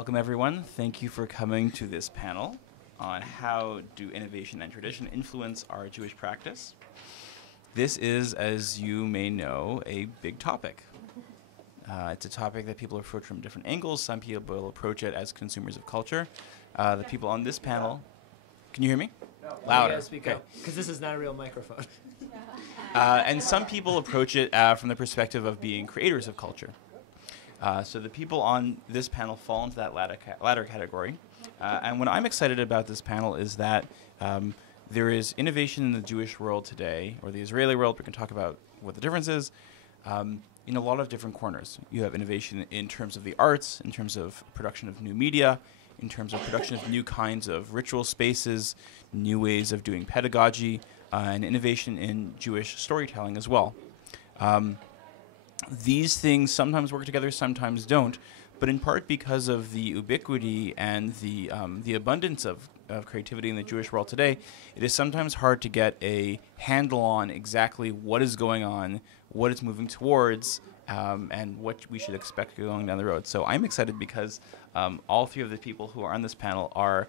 Welcome, everyone. Thank you for coming to this panel on how do innovation and tradition influence our Jewish practice. This is, as you may know, a big topic. It's a topic that people approach from different angles. Some people approach it as consumers of culture. The people on this panel, can you hear me? No. Louder. Yeah, speak up, because this is not a real microphone. And some people approach it from the perspective of being creators of culture. So the people on this panel fall into that latter category. And what I'm excited about this panel is that there is innovation in the Jewish world today, or the Israeli world. We can talk about what the difference is, in a lot of different corners. You have innovation in terms of the arts, in terms of production of new media, in terms of production of new kinds of ritual spaces, new ways of doing pedagogy, and innovation in Jewish storytelling as well. These things sometimes work together, sometimes don't, but in part because of the ubiquity and the abundance of creativity in the Jewish world today, it is sometimes hard to get a handle on exactly what is going on, what it's moving towards, and what we should expect going down the road. So I'm excited because all three of the people who are on this panel are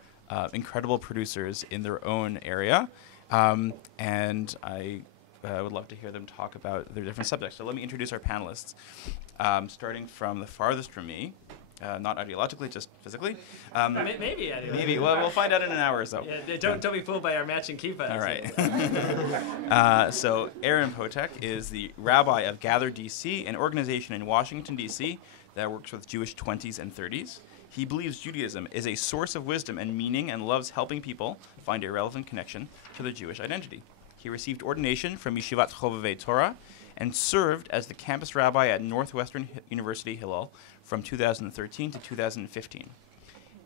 incredible producers in their own area, and I would love to hear them talk about their different subjects. So let me introduce our panelists, starting from the farthest from me. Not ideologically, just physically. Maybe ideologically. Maybe. Well, we'll find out in an hour or so. Yeah, don't be fooled by our matching kippahs. All right. So Aaron Potek is the rabbi of Gather DC, an organization in Washington, D.C. that works with Jewish 20s and 30s. He believes Judaism is a source of wisdom and meaning and loves helping people find a relevant connection to their Jewish identity. He received ordination from Yeshivat Chovevei Torah and served as the campus rabbi at Northwestern University Hillel from 2013 to 2015.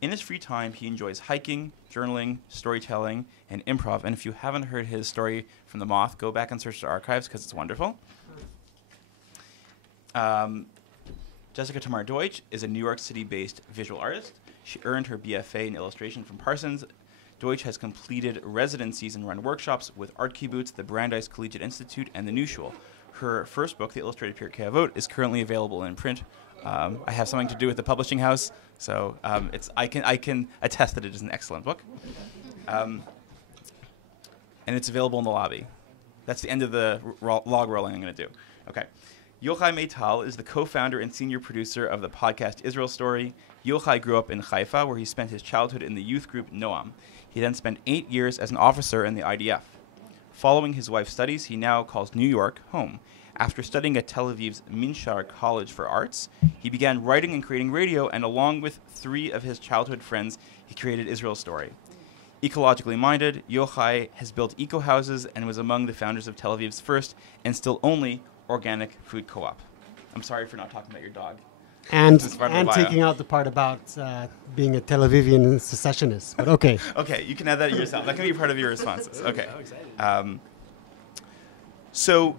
In his free time, he enjoys hiking, journaling, storytelling, and improv. And if you haven't heard his story from The Moth, go back and search the archives because it's wonderful. Jessica Tamar Deutsch is a New York City-based visual artist. She earned her BFA in illustration from Parsons. Deutsch has completed residencies and run workshops with Art Kibbutz, the Brandeis Collegiate Institute, and the New Shul. Her first book, The Illustrated Pirkei Avot, is currently available in print. I have something to do with the publishing house, so I can attest that it is an excellent book. And it's available in the lobby. That's the end of the log rolling I'm going to do. Okay. Yochai Maital is the co-founder and senior producer of the podcast Israel Story. Yochai grew up in Haifa, where he spent his childhood in the youth group Noam. He then spent 8 years as an officer in the IDF. Following his wife's studies, he now calls New York home. After studying at Tel Aviv's Minshar College for Arts, he began writing and creating radio, and along with 3 of his childhood friends, he created Israel Story. Ecologically minded, Yochai has built eco-houses and was among the founders of Tel Aviv's first and still only organic food co-op. I'm sorry for not talking about your dog. And taking out the part about being a Tel Avivian secessionist, but okay. Okay, you can add that yourself. That can be part of your responses. Okay. So excited. So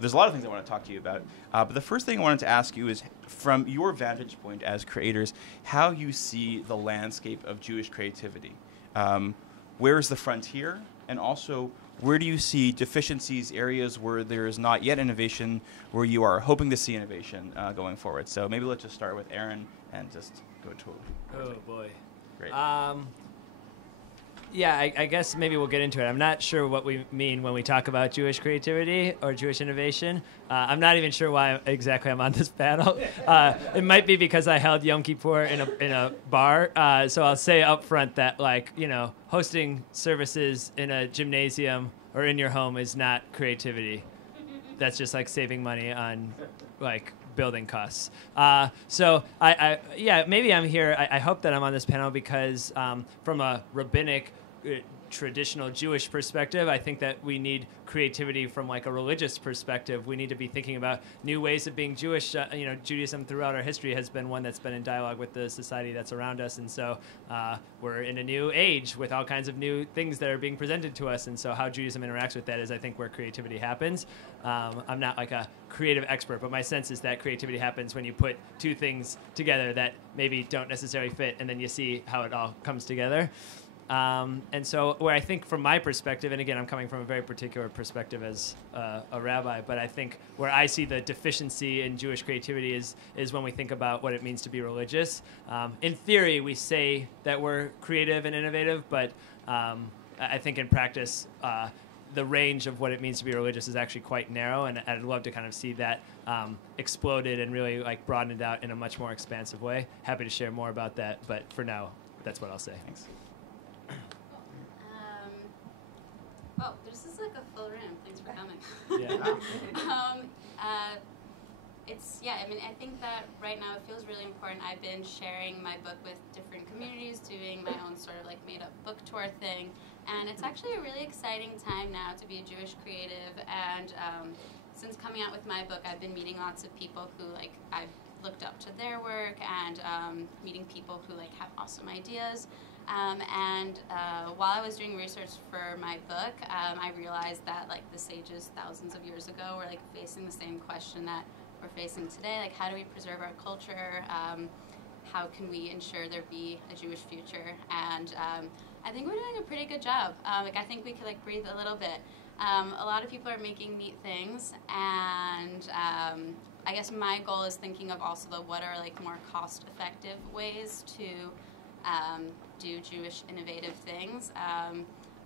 there's a lot of things I want to talk to you about, but the first thing I wanted to ask you is, from your vantage point as creators, how you see the landscape of Jewish creativity. Where is the frontier, and also where do you see deficiencies, areas where there is not yet innovation, where you are hoping to see innovation going forward? So maybe let's just start with Aaron and just go to. Oh boy. Great. Yeah, I guess maybe we'll get into it. I'm not sure what we mean when we talk about Jewish creativity or Jewish innovation. I'm not even sure why exactly I'm on this panel. It might be because I held Yom Kippur in a bar. So I'll say up front that, hosting services in a gymnasium or in your home is not creativity. That's just saving money on building costs. So maybe I'm here. I hope that I'm on this panel because from a rabbinic traditional Jewish perspective, I think that we need creativity from a religious perspective. We need to be thinking about new ways of being Jewish. Judaism throughout our history has been one that's been in dialogue with the society that's around us, and so we're in a new age with all kinds of new things that are being presented to us, and so how Judaism interacts with that is, I think, where creativity happens. I'm not a creative expert, but my sense is that creativity happens when you put 2 things together that maybe don't necessarily fit, and then you see how it all comes together. And so where I think from my perspective, and again, I'm coming from a very particular perspective as a rabbi, but I think where I see the deficiency in Jewish creativity is when we think about what it means to be religious. In theory, we say that we're creative and innovative, but I think in practice, the range of what it means to be religious is actually quite narrow, and I'd love to kind of see that exploded and really like broadened out in a much more expansive way. Happy to share more about that, but for now, that's what I'll say. Thanks. Oh, this is like a full room. Thanks for coming. Yeah. I think that right now it feels really important. I've been sharing my book with different communities, doing my own sort of like made up book tour thing. And it's actually a really exciting time now to be a Jewish creative. And since coming out with my book, I've been meeting lots of people who like I've looked up to their work, and meeting people who like have awesome ideas. While I was doing research for my book, I realized that like the sages thousands of years ago were like facing the same question that we're facing today. Like, how do we preserve our culture? How can we ensure there be a Jewish future? And I think we're doing a pretty good job. I think we could like breathe a little bit. A lot of people are making neat things, and I guess my goal is thinking of also what are like more cost-effective ways to do Jewish innovative things.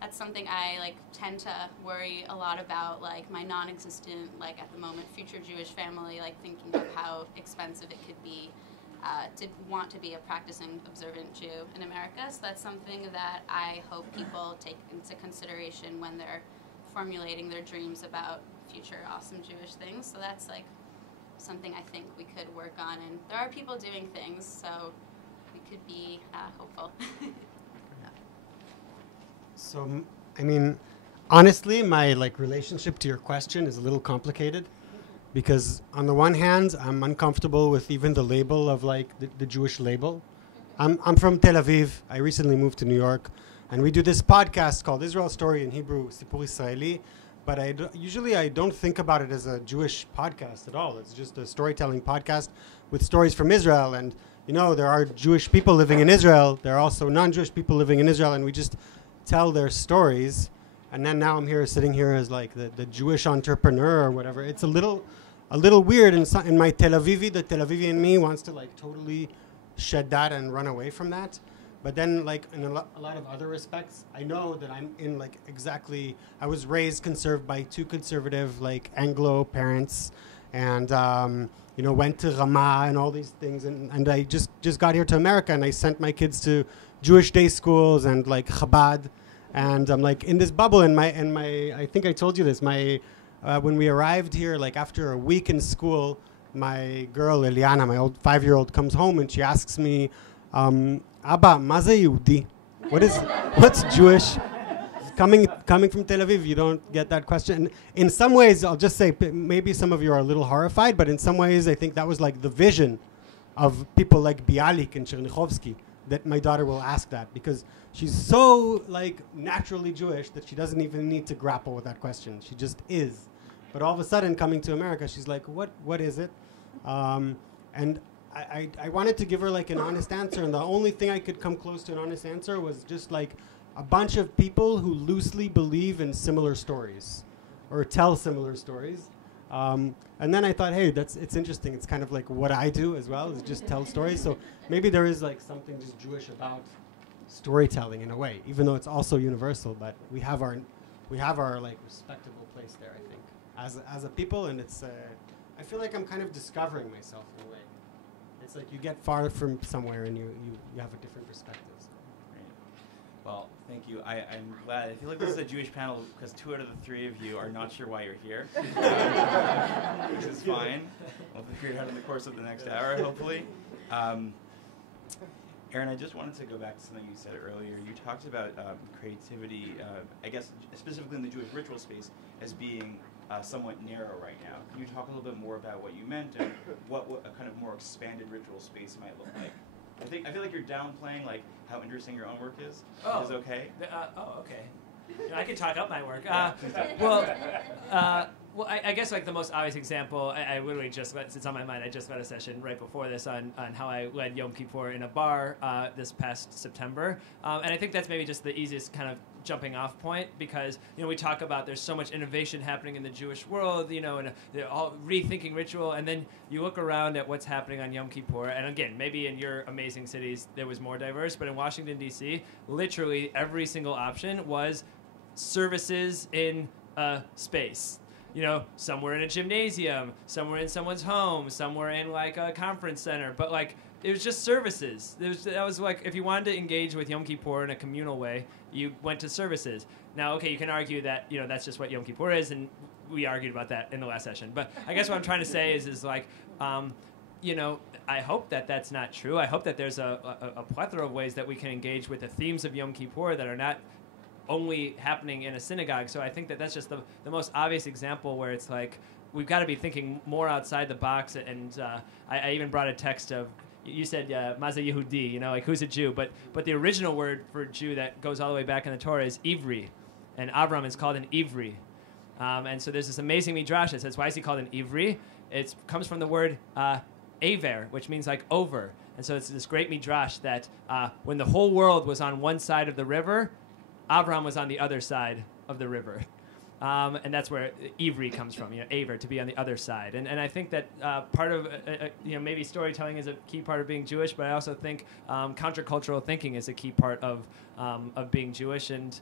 That's something I like tend to worry a lot about, like my non-existent, like at the moment, future Jewish family, like thinking of how expensive it could be to want to be a practicing observant Jew in America. So that's something that I hope people take into consideration when they're formulating their dreams about future awesome Jewish things. So that's like something I think we could work on, and there are people doing things, so we could be hopeful. So, I mean, honestly, my like relationship to your question is a little complicated, because on the one hand, I'm uncomfortable with even the label of like the Jewish label. I'm from Tel Aviv. I recently moved to New York, and we do this podcast called Israel Story in Hebrew, Sipur Israeli. But usually I don't think about it as a Jewish podcast at all. It's just a storytelling podcast with stories from Israel. And, you know, there are Jewish people living in Israel. There are also non-Jewish people living in Israel. And we just tell their stories. And then now I'm here sitting here as like the Jewish entrepreneur or whatever. It's a little weird. In my Tel Avivi, the Tel Avivi in me wants to like totally shed that and run away from that. But then, like, in a lot of other respects, I know that I'm in, like, exactly... I was raised by two conservative, like, Anglo parents, and, you know, went to Ramah and all these things. And I just got here to America, and I sent my kids to Jewish day schools and, like, Chabad. And I'm, like, in this bubble. And my I think I told you this. When we arrived here, like, after a week in school, my girl, Eliana, my old 5-year-old, comes home, and she asks me... Abba, maze Yehudi? What's Jewish? Coming from Tel Aviv, you don't get that question. In some ways, I'll just say, maybe some of you are a little horrified, but in some ways, I think that was like the vision of people like Bialik and Chernichovsky, that my daughter will ask that, because she's so like naturally Jewish that she doesn't even need to grapple with that question. She just is. But all of a sudden, coming to America, she's like, what is it? And I wanted to give her like an honest answer, and the only thing I could come close to an honest answer was just like a bunch of people who loosely believe in similar stories or tell similar stories. And then I thought, hey, it's interesting. It's kind of like what I do as well, is just tell stories. So maybe there is like something just Jewish about storytelling in a way, even though it's also universal. But we have our like respectable place there, I think, as a people. And it's I feel like I'm kind of discovering myself in a way. It's like you get far from somewhere and you have a different perspective. So. Great. Well, thank you. I'm glad. I feel like this is a Jewish panel because 2 out of the 3 of you are not sure why you're here. Which is fine. We'll figure it out in the course of the next hour, hopefully. Aaron, I just wanted to go back to something you said earlier. You talked about creativity, I guess specifically in the Jewish ritual space, as being somewhat narrow right now. Can you talk a little bit more about what you meant and what a kind of more expanded ritual space might look like? I feel like you're downplaying like how interesting your own work is. Oh. Is okay? Okay. I can talk up my work. Well, I guess like the most obvious example, I literally it's on my mind, I just led a session right before this on how I led Yom Kippur in a bar this past September. And I think that's maybe just the easiest kind of jumping off point because, we talk about there's so much innovation happening in the Jewish world, and they're all rethinking ritual. And then you look around at what's happening on Yom Kippur. And again, maybe in your amazing cities there was more diverse, but in Washington, D.C., literally every single option was services in a space. Somewhere in a gymnasium, somewhere in someone's home, somewhere in like a conference center. But like, it was just services. That was like, if you wanted to engage with Yom Kippur in a communal way, you went to services. Now, okay, you can argue that, that's just what Yom Kippur is, and we argued about that in the last session. But I guess what I'm trying to say is like, I hope that that's not true. I hope that there's a plethora of ways that we can engage with the themes of Yom Kippur that are not only happening in a synagogue. So I think that that's just the most obvious example where it's like we've got to be thinking more outside the box. And I even brought a text of, you said Maza Yehudi, like who's a Jew, but the original word for Jew that goes all the way back in the Torah is Ivri, and Avram is called an Ivri. And so there's this amazing midrash that says, why is he called an Ivri? It comes from the word Aver, which means like over. And so it's this great midrash that when the whole world was on one side of the river, Abraham was on the other side of the river. And that's where Ivri comes from, Aver, to be on the other side. And I think that part of, maybe storytelling is a key part of being Jewish, but I also think countercultural thinking is a key part of being Jewish. And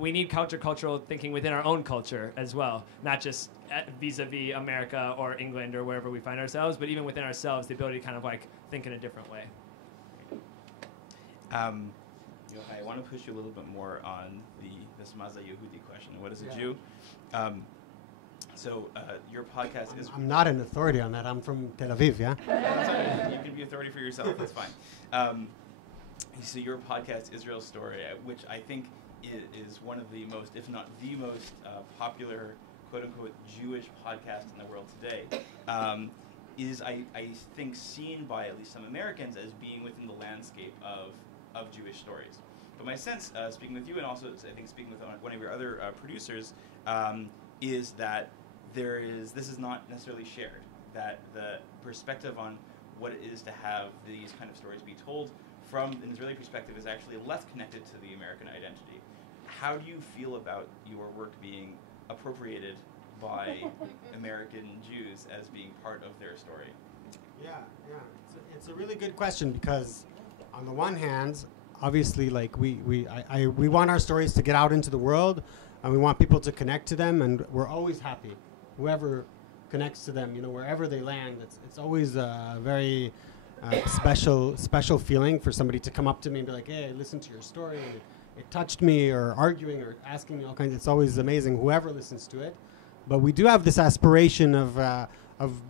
we need countercultural thinking within our own culture as well, not just vis-a-vis America or England or wherever we find ourselves, but even within ourselves, the ability to kind of like think in a different way. I want to push you a little bit more on this Maza Yehudi question. What is a Jew? So your podcast is... I'm not an authority on that. I'm from Tel Aviv, yeah? You can be authority for yourself. That's fine. So your podcast, Israel's Story, which I think is one of the most, if not the most popular, quote-unquote, Jewish podcast in the world today, is, I think, seen by at least some Americans as being within the landscape of Jewish stories. But my sense, speaking with you and also I think speaking with one of your other producers, is that this is not necessarily shared, that the perspective on what it is to have these kind of stories be told from an Israeli perspective is actually less connected to the American identity. How do you feel about your work being appropriated by American Jews as being part of their story? Yeah. It's a really good question because on the one hand, obviously, like we want our stories to get out into the world, and we want people to connect to them, and we're always happy. Whoever connects to them, wherever they land, it's always a very special feeling for somebody to come up to me and be like, "Hey, I listened to your story, and it touched me," or arguing or asking me all kinds. It's always amazing whoever listens to it. But we do have this aspiration of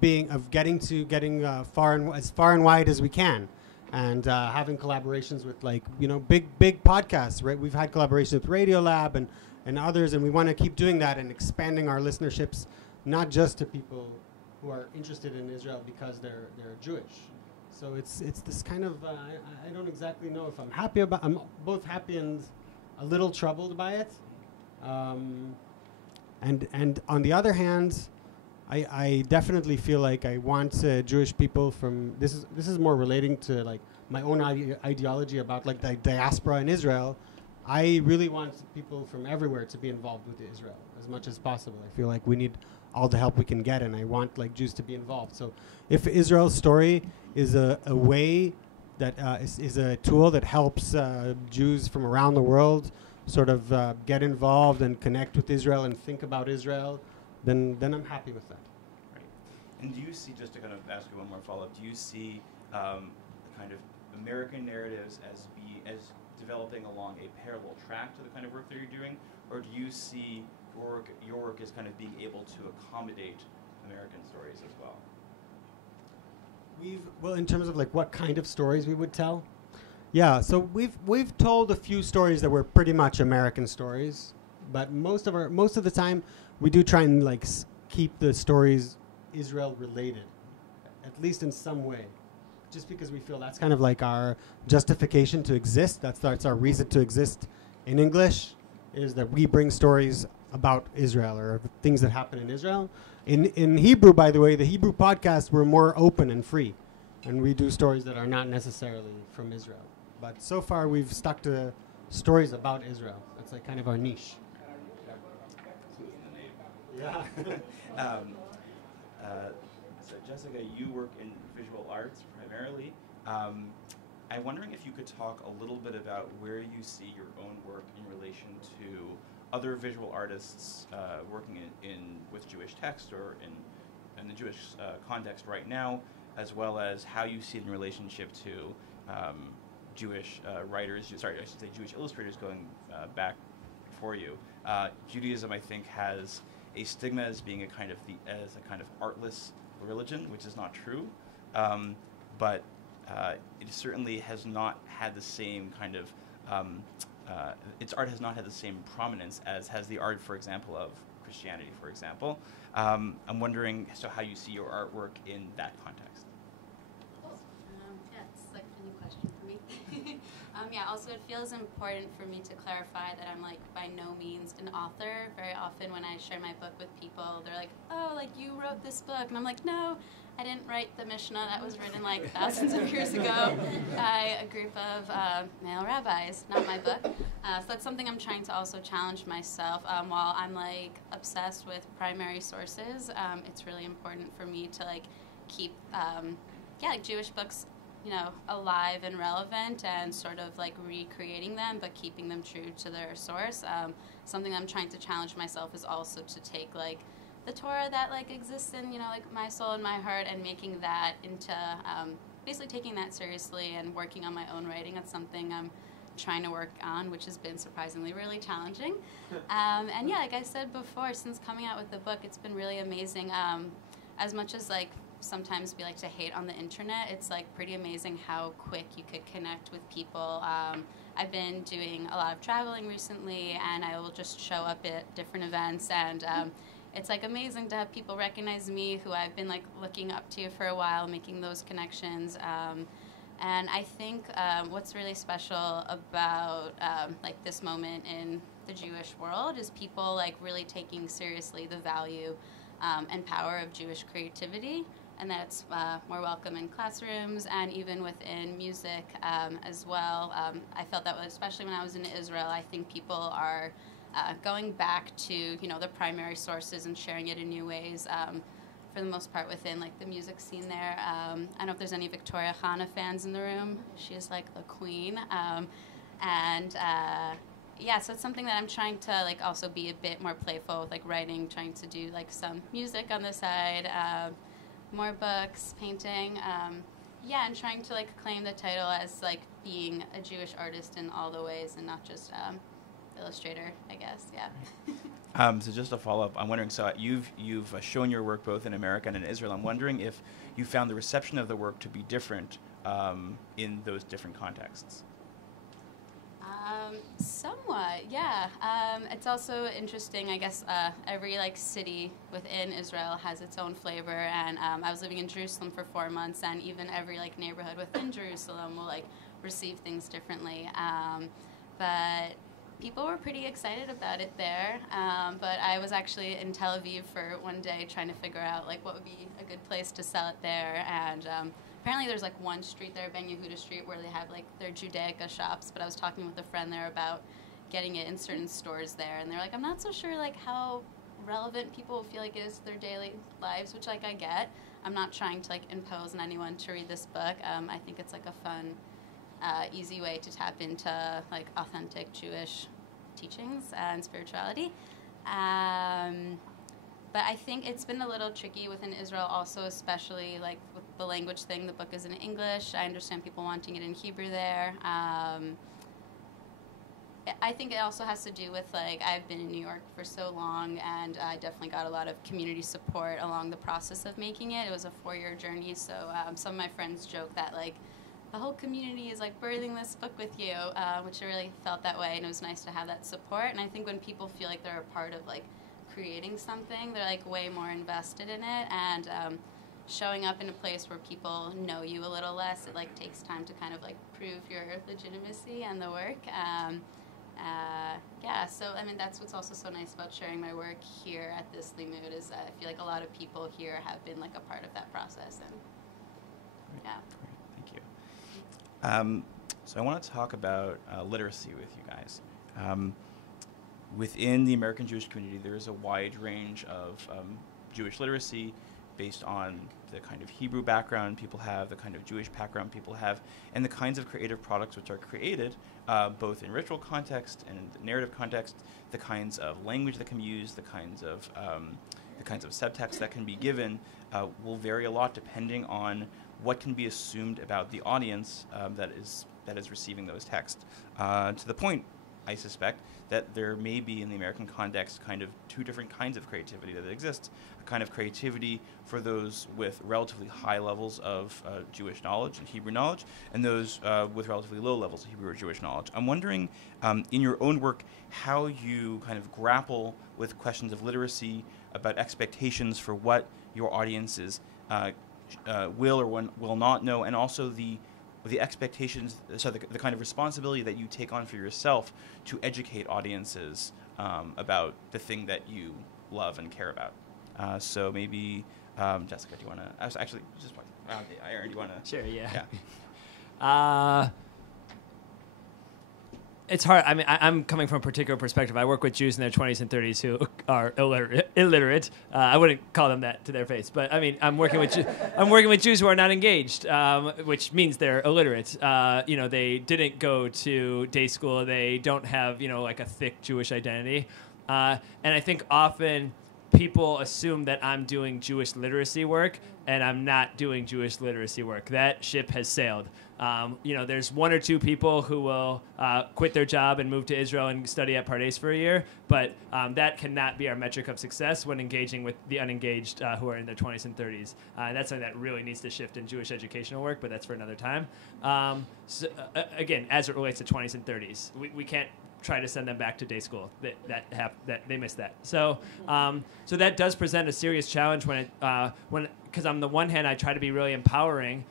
getting as far and wide as we can. And having collaborations with big podcasts, right? We've had collaborations with Radiolab and others, and we want to keep doing that and expanding our listenerships, not just to people who are interested in Israel because they're Jewish. So it's this kind of I don't exactly know if I'm happy about. I'm both happy and a little troubled by it. And on the other hand, I definitely feel like I want Jewish people from this is more relating to like my own ideology about like the diaspora in Israel. I really want people from everywhere to be involved with Israel as much as possible. I feel like we need all the help we can get, and I want like Jews to be involved. So if Israel's Story is a way that is a tool that helps Jews from around the world sort of get involved and connect with Israel and think about Israel, then I'm happy with that. Right. And do you see, just to kind of ask you one more follow-up, do you see kind of American narratives as developing along a parallel track to the kind of work that you're doing, or do you see your work as kind of being able to accommodate American stories as well? Well, in terms of like what kind of stories we would tell, yeah. So we've told a few stories that were pretty much American stories, but most of the time we do try and like keep the stories Israel related, at least in some way, just because we feel that's kind of like our justification to exist. That's our reason to exist in English, is that we bring stories about Israel or things that happen in Israel. In Hebrew, by the way, the Hebrew podcasts were more open and free, and we do stories that are not necessarily from Israel. But so far, we've stuck to stories about Israel. That's like kind of our niche. Yeah. So Jessica, you work in visual arts primarily. I'm wondering if you could talk a little bit about where you see your own work in relation to other visual artists working with Jewish text or in the Jewish context right now, as well as how you see it in relationship to Jewish writers, I should say Jewish illustrators going back before you. Judaism, I think, has a stigma as being a kind of artless religion, which is not true, but it certainly has not had the same kind of its art has not had the same prominence as has the art, for example, of Christianity, for example. I'm wondering how you see your artwork in that context. Cool. Yeah, it's like a new question for me. Also it feels important for me to clarify that I'm like by no means an author. Very often when I share my book with people, they're like, oh, like you wrote this book. And I'm like, no, I didn't write the Mishnah that was written like thousands of years ago by a group of male rabbis, not my book. So that's something I'm trying to also challenge myself. While I'm like obsessed with primary sources, it's really important for me to like keep like Jewish books, alive and relevant and sort of like recreating them, but keeping them true to their source. Something I'm trying to challenge myself is also to take like the Torah that like exists in, like my soul and my heart and making that into, basically taking that seriously and working on my own writing. That's something I'm trying to work on, which has been surprisingly really challenging. And yeah, like I said before, since coming out with the book, it's been really amazing. As much as like sometimes we like to hate on the internet, it's like pretty amazing how quick you could connect with people. I've been doing a lot of traveling recently, and I will just show up at different events, and it's like amazing to have people recognize me who I've been like looking up to for a while, making those connections. And I think what's really special about like this moment in the Jewish world is people like really taking seriously the value and power of Jewish creativity, and that's more welcome in classrooms and even within music as well. I felt that especially when I was in Israel, I think people are going back to the primary sources and sharing it in new ways. For the most part within like the music scene there. I don't know if there's any Victoria Khana fans in the room. She is like the queen. So it's something that I'm trying to like also be a bit more playful with, like writing, trying to do like some music on the side, more books, painting, and trying to like claim the title as like being a Jewish artist in all the ways and not just illustrator, I guess. So just a follow-up, I'm wondering, so you've shown your work both in America and in Israel. I'm wondering if you found the reception of the work to be different in those different contexts. Somewhat, yeah. It's also interesting, I guess, every like city within Israel has its own flavor, and I was living in Jerusalem for 4 months, and even every like neighborhood within Jerusalem will like receive things differently. But people were pretty excited about it there, but I was actually in Tel Aviv for one day trying to figure out like what would be a good place to sell it there, and apparently there's like one street there, Ben Yehuda Street, where they have like their Judaica shops, but I was talking with a friend there about getting it in certain stores there, and they're like, I'm not so sure like how relevant people feel like it is to their daily lives, which like I get. I'm not trying to like impose on anyone to read this book. I think it's like a fun, easy way to tap into like authentic Jewish teachings and spirituality. But I think it's been a little tricky within Israel also, especially like with the language thing. The book is in English. I understand people wanting it in Hebrew there. I think it also has to do with like I've been in New York for so long, and I definitely got a lot of community support along the process of making it. It was a 4-year journey, so some of my friends joke that like the whole community is like birthing this book with you, which I really felt that way, and it was nice to have that support. And I think when people feel like they're a part of like creating something, they're like way more invested in it, and showing up in a place where people know you a little less, it like takes time to kind of like prove your legitimacy and the work. Yeah, so I mean that's what's also so nice about sharing my work here at this Limmud is that I feel like a lot of people here have been like a part of that process, and yeah. Great. Thank you. So I want to talk about literacy with you guys. Within the American Jewish community, there is a wide range of Jewish literacy based on the kind of Hebrew background people have, the kind of Jewish background people have, and the kinds of creative products which are created, both in ritual context and in the narrative context, the kinds of language that can be used, the kinds of subtext that can be given, will vary a lot depending on what can be assumed about the audience that is receiving those texts. To the point, I suspect, that there may be in the American context kind of two different kinds of creativity that exist. A kind of creativity for those with relatively high levels of Jewish knowledge and Hebrew knowledge, and those with relatively low levels of Hebrew or Jewish knowledge. I'm wondering, in your own work, how you kind of grapple with questions of literacy, about expectations for what your audiences will or will not know, and also the expectations, so the kind of responsibility that you take on for yourself to educate audiences about the thing that you love and care about. So maybe, Jessica, do you want to, actually, just Aaron, do you want to? Sure, yeah. Yeah. It's hard. I mean, I'm coming from a particular perspective. I work with Jews in their 20s and 30s who are illiterate. I wouldn't call them that to their face, but I mean, I'm working with Jews who are not engaged, which means they're illiterate. They didn't go to day school. They don't have, like a thick Jewish identity. And I think often people assume that I'm doing Jewish literacy work, and I'm not doing Jewish literacy work. That ship has sailed. There's one or two people who will quit their job and move to Israel and study at Pardes for a year, but that cannot be our metric of success when engaging with the unengaged who are in their 20s and 30s. That's something that really needs to shift in Jewish educational work, but that's for another time. Again, as it relates to 20s and 30s, we can't try to send them back to day school. That they missed that. So that does present a serious challenge when because on the one hand I try to be really empowering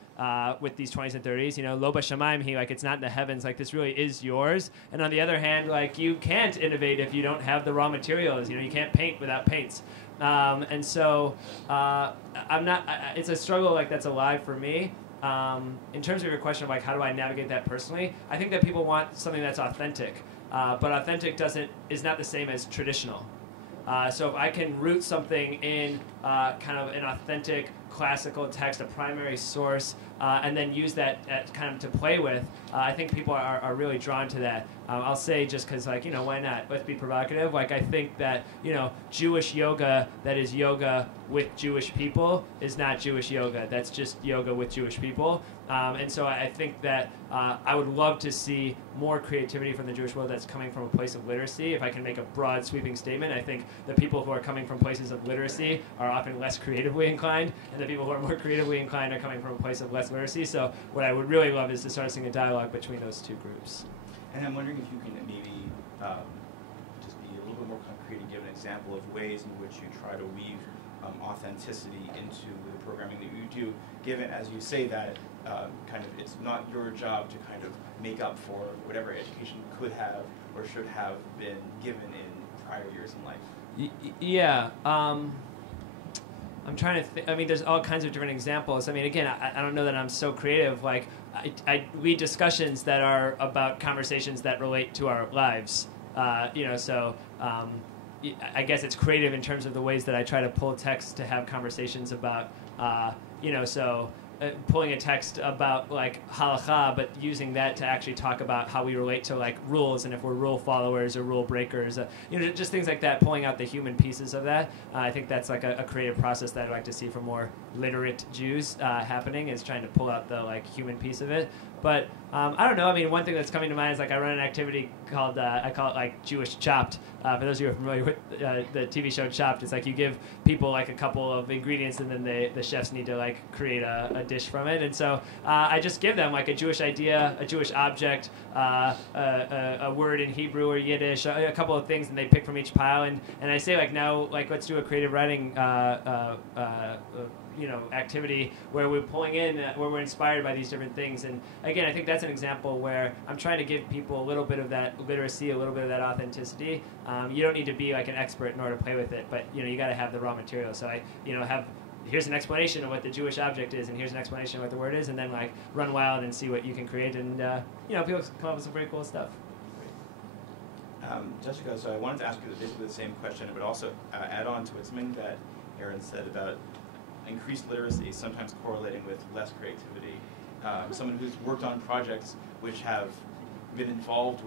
with these 20s and 30s. Lo b'shamayim, it's not in the heavens. This really is yours. And on the other hand, you can't innovate if you don't have the raw materials. You can't paint without paints. And so I'm not. It's a struggle that's alive for me. In terms of your question of how do I navigate that personally, I think that people want something that's authentic. But authentic is not the same as traditional. So if I can root something in kind of an authentic classical text, a primary source, and then use that kind of to play with, I think people are really drawn to that. I'll say just because, why not? Let's be provocative. I think that, Jewish yoga that is yoga with Jewish people is not Jewish yoga. That's just yoga with Jewish people. And so I think that I would love to see more creativity from the Jewish world that's coming from a place of literacy. If I can make a broad, sweeping statement, I think the people who are coming from places of literacy are often less creatively inclined, and the people who are more creatively inclined are coming from a place of less literacy. So what I would really love is to start seeing a dialogue between those two groups. And I'm wondering if you can maybe just be a little bit more concrete and give an example of ways in which you try to weave authenticity into the programming that you do, given, as you say, that it's not your job to kind of make up for whatever education could have or should have been given in prior years in life. Yeah. I'm trying to think. There's all kinds of different examples. Again, I don't know that I'm so creative. I lead discussions that are about conversations that relate to our lives. So I guess it's creative in terms of the ways that I try to pull text to have conversations about, pulling a text about halakha, but using that to actually talk about how we relate to rules and if we're rule followers or rule breakers, just things like that, pulling out the human pieces of that. I think that's a creative process that I'd like to see for more literate Jews happening, is trying to pull out the human piece of it. But I don't know. One thing that's coming to mind is I run an activity called I call it Jewish Chopped. For those of you who are familiar with the TV show Chopped, it's you give people a couple of ingredients and then the chefs need to create a dish from it. And so I just give them a Jewish idea, a Jewish object, a word in Hebrew or Yiddish, a couple of things, and they pick from each pile. And I say now let's do a creative writing activity where we're pulling in, where we're inspired by these different things. And again, I think that's an example where I'm trying to give people a little bit of that literacy, a little bit of that authenticity. You don't need to be like an expert in order to play with it, but you got to have the raw material. So I have, here's an explanation of what the Jewish object is, and here's an explanation of what the word is, and then like run wild and see what you can create, and people come up with some pretty cool stuff. Jessica, so I wanted to ask you basically the same question, but also add on to it something that Aaron said about increased literacy sometimes correlating with less creativity. Someone who's worked on projects which have been involved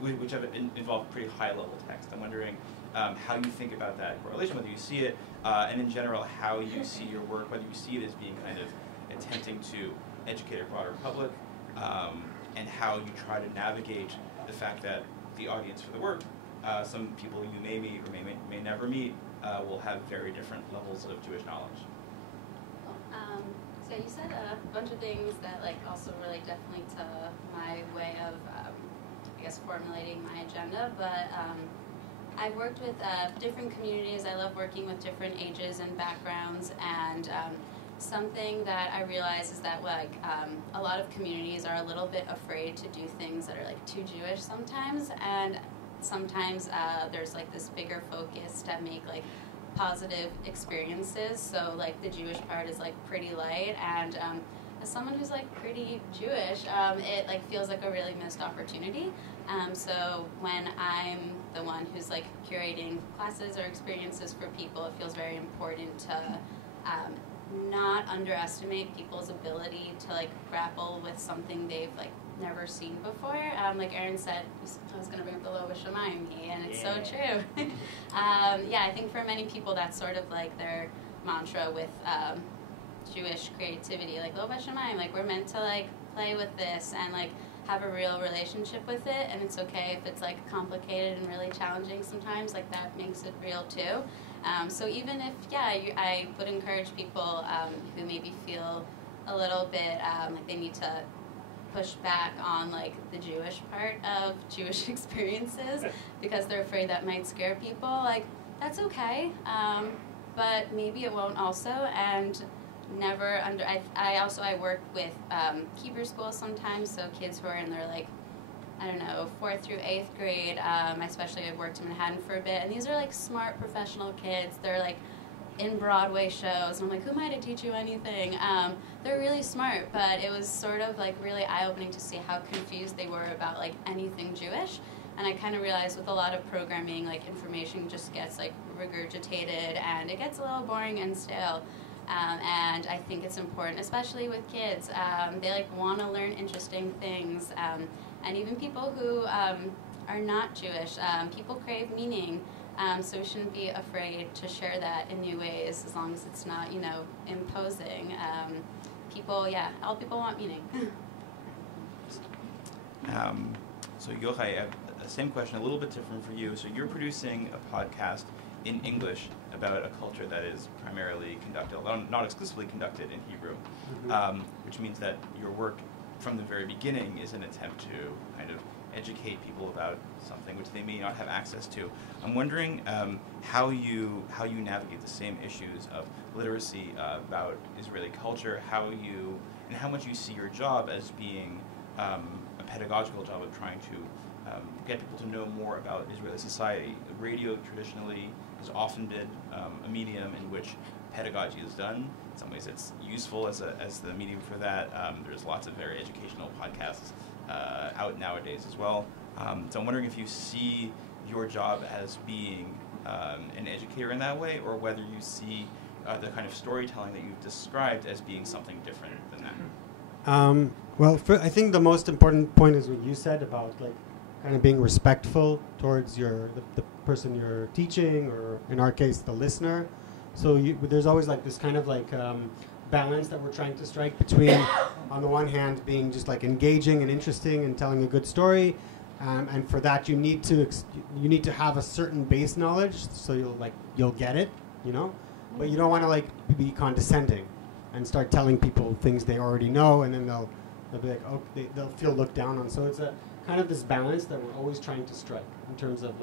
which have involved pretty high-level text. I'm wondering how you think about that correlation, whether you see it, and in general, how you see your work, whether you see it as being kind of attempting to educate a broader public, and how you try to navigate the fact that the audience for the work, some people you may meet or may never meet, will have very different levels of Jewish knowledge. So you said a bunch of things that also relate definitely to my way of, formulating my agenda. But I've worked with different communities. I love working with different ages and backgrounds. And something that I realize is that a lot of communities are a little bit afraid to do things that are too Jewish sometimes. And sometimes there's this bigger focus to make positive experiences, so the Jewish part is pretty light, and as someone who's pretty Jewish, it feels like a really missed opportunity. So when I'm the one who's curating classes or experiences for people, it feels very important to not underestimate people's ability to grapple with something they've never seen before. Like Aaron said, I was going to bring up the Lo B'Shamayim, and it's so true. I think for many people that's sort of their mantra with Jewish creativity, Lo B'Shamayim, we're meant to play with this and have a real relationship with it, and it's okay if it's complicated and really challenging sometimes, that makes it real too. So even if, I would encourage people who maybe feel a little bit they need to push back on the Jewish part of Jewish experiences because they're afraid that might scare people, that's okay, but maybe it won't also. And never I work with Hebrew schools sometimes, so kids who are in their 4th through 8th grade. Especially I've worked in Manhattan for a bit, and these are smart professional kids. They're in Broadway shows, and I'm who am I to teach you anything? They're really smart, but it was sort of really eye-opening to see how confused they were about anything Jewish. And I kind of realized with a lot of programming, information just gets regurgitated, and it gets a little boring and stale. And I think it's important, especially with kids. They want to learn interesting things, and even people who are not Jewish, people crave meaning. So we shouldn't be afraid to share that in new ways, as long as it's not, imposing. All people want meaning. So Yochai, I have the same question, a little bit different for you. So you're producing a podcast in English about a culture that is primarily conducted, not exclusively conducted in Hebrew, which means that your work from the very beginning is an attempt to kind of educate people about something which they may not have access to. I'm wondering how you navigate the same issues of literacy about Israeli culture, and how much you see your job as being a pedagogical job of trying to get people to know more about Israeli society. Radio traditionally has often been a medium in which pedagogy is done. In some ways it's useful as the medium for that. There's lots of very educational podcasts out nowadays as well. So I'm wondering if you see your job as being an educator in that way, or whether you see the kind of storytelling that you've described as being something different than that. I think the most important point is what you said about kind of being respectful towards the person you're teaching, or in our case, the listener. So there's always this kind of balance that we're trying to strike between, on the one hand, being just engaging and interesting and telling a good story, and for that you need to have a certain base knowledge, so you'll get it, but you don't want to be condescending and start telling people things they already know, and then they'll be they'll feel looked down on. So it's a kind of this balance that we're always trying to strike in terms of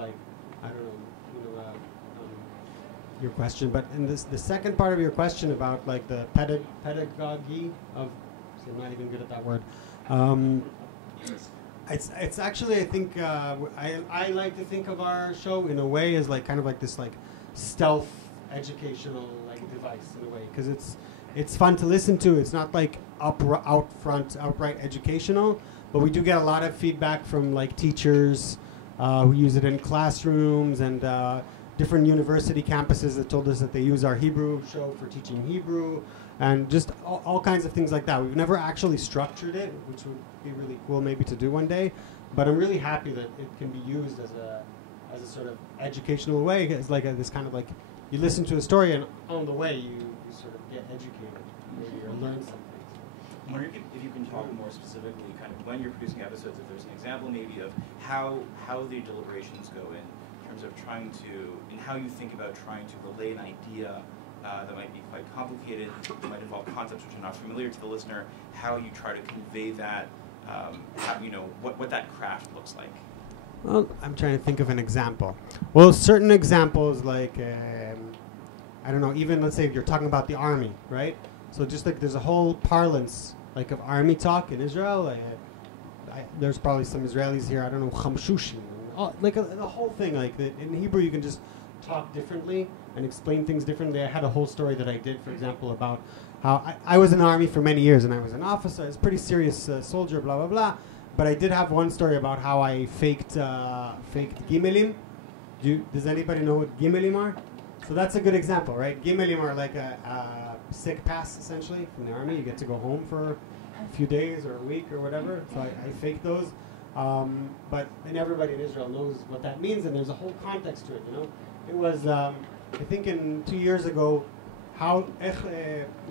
your question. But in the second part of your question about like the pedagogy of, see, I'm not even good at that word. It's actually, I think I like to think of our show in a way as like kind of like this like stealth educational like device in a way, because it's fun to listen to. It's not like outright educational, but we do get a lot of feedback from like teachers who use it in classrooms and different university campuses that told us that they use our Hebrew show for teaching Hebrew, and just all kinds of things like that. We've never actually structured it, which would be really cool maybe to do one day, but I'm really happy that it can be used as a sort of educational way. It's like this kind of like, you listen to a story and on the way you sort of get educated maybe, or learn something. I'm wondering if you can talk more specifically kind of when you're producing episodes, if there's an example maybe of how the deliberations go in terms of trying to, and how you think about trying to relay an idea that might be quite complicated, might involve concepts which are not familiar to the listener, how you try to convey that, what that craft looks like. Well, I'm trying to think of an example. Well, certain examples like, I don't know, even let's say if you're talking about the army, right? So just like there's a whole parlance like of army talk in Israel. There's probably some Israelis here, I don't know, chamshushin, like the whole thing. Like in Hebrew you can just talk differently and explain things differently. I had a whole story that I did, for example, about how I was in the army for many years and I was an officer. I was a pretty serious soldier, blah, blah, blah. But I did have one story about how I faked gimelim. Does anybody know what gimelim are? So that's a good example, right? Gimelim are like a sick pass, essentially, from the army. You get to go home for a few days or a week or whatever. So I faked those. But then everybody in Israel knows what that means, and there's a whole context to it, you know? It was, I think 2 years ago,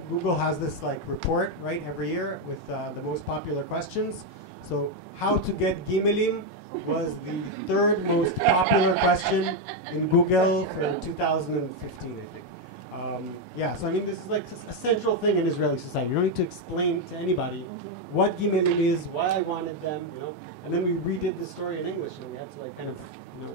Google has this like report, right, every year with the most popular questions. So how to get gimelim was the third most popular question in Google for 2015, I think. Yeah, so I mean, this is like a central thing in Israeli society. You don't need to explain to anybody what gimelim is, why I wanted them, you know. And then we redid the story in English, and we had to like kind of, you know,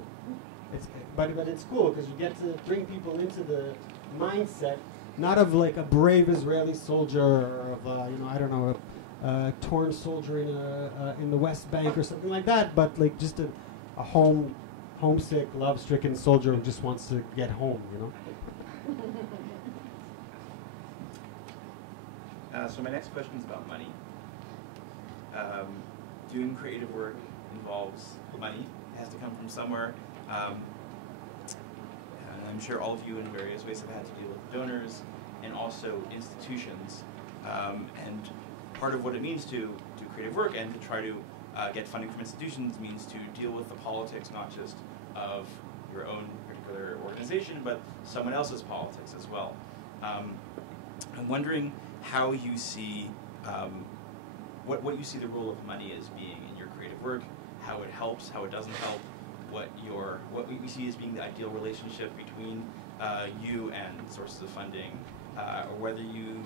but it's cool because you get to bring people into the mindset, not of like a brave Israeli soldier or of I don't know, a torn soldier in the West Bank or something like that, but like just a homesick, love-stricken soldier who just wants to get home, you know. So my next question is about money. Doing creative work involves money. It has to come from somewhere. And I'm sure all of you in various ways have had to deal with donors and also institutions. And part of what it means to do creative work and to try to get funding from institutions means to deal with the politics, not just of your own particular organization, but someone else's politics as well. I'm wondering how you see, what you see the role of money as being in your creative work, how it helps, how it doesn't help, what you see as being the ideal relationship between you and sources of funding, or whether you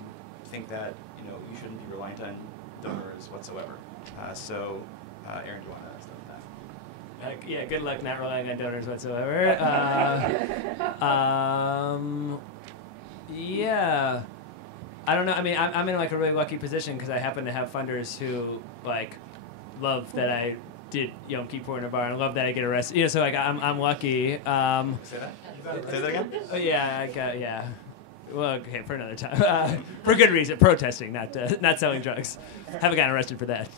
think that you shouldn't be reliant on donors whatsoever. So, Aaron, do you want to start with that? Yeah, good luck not relying on donors whatsoever. Yeah, I don't know. I mean, I'm in like a really lucky position because I happen to have funders who like love that I did Yom Kippur in a bar and love that I get arrested. So like I'm lucky. Say that? Say that again? Oh yeah. Well, okay, for another time. For good reason, protesting, not selling drugs. Haven't gotten arrested for that.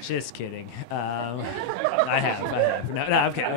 Just kidding. I have. No, I'm kidding.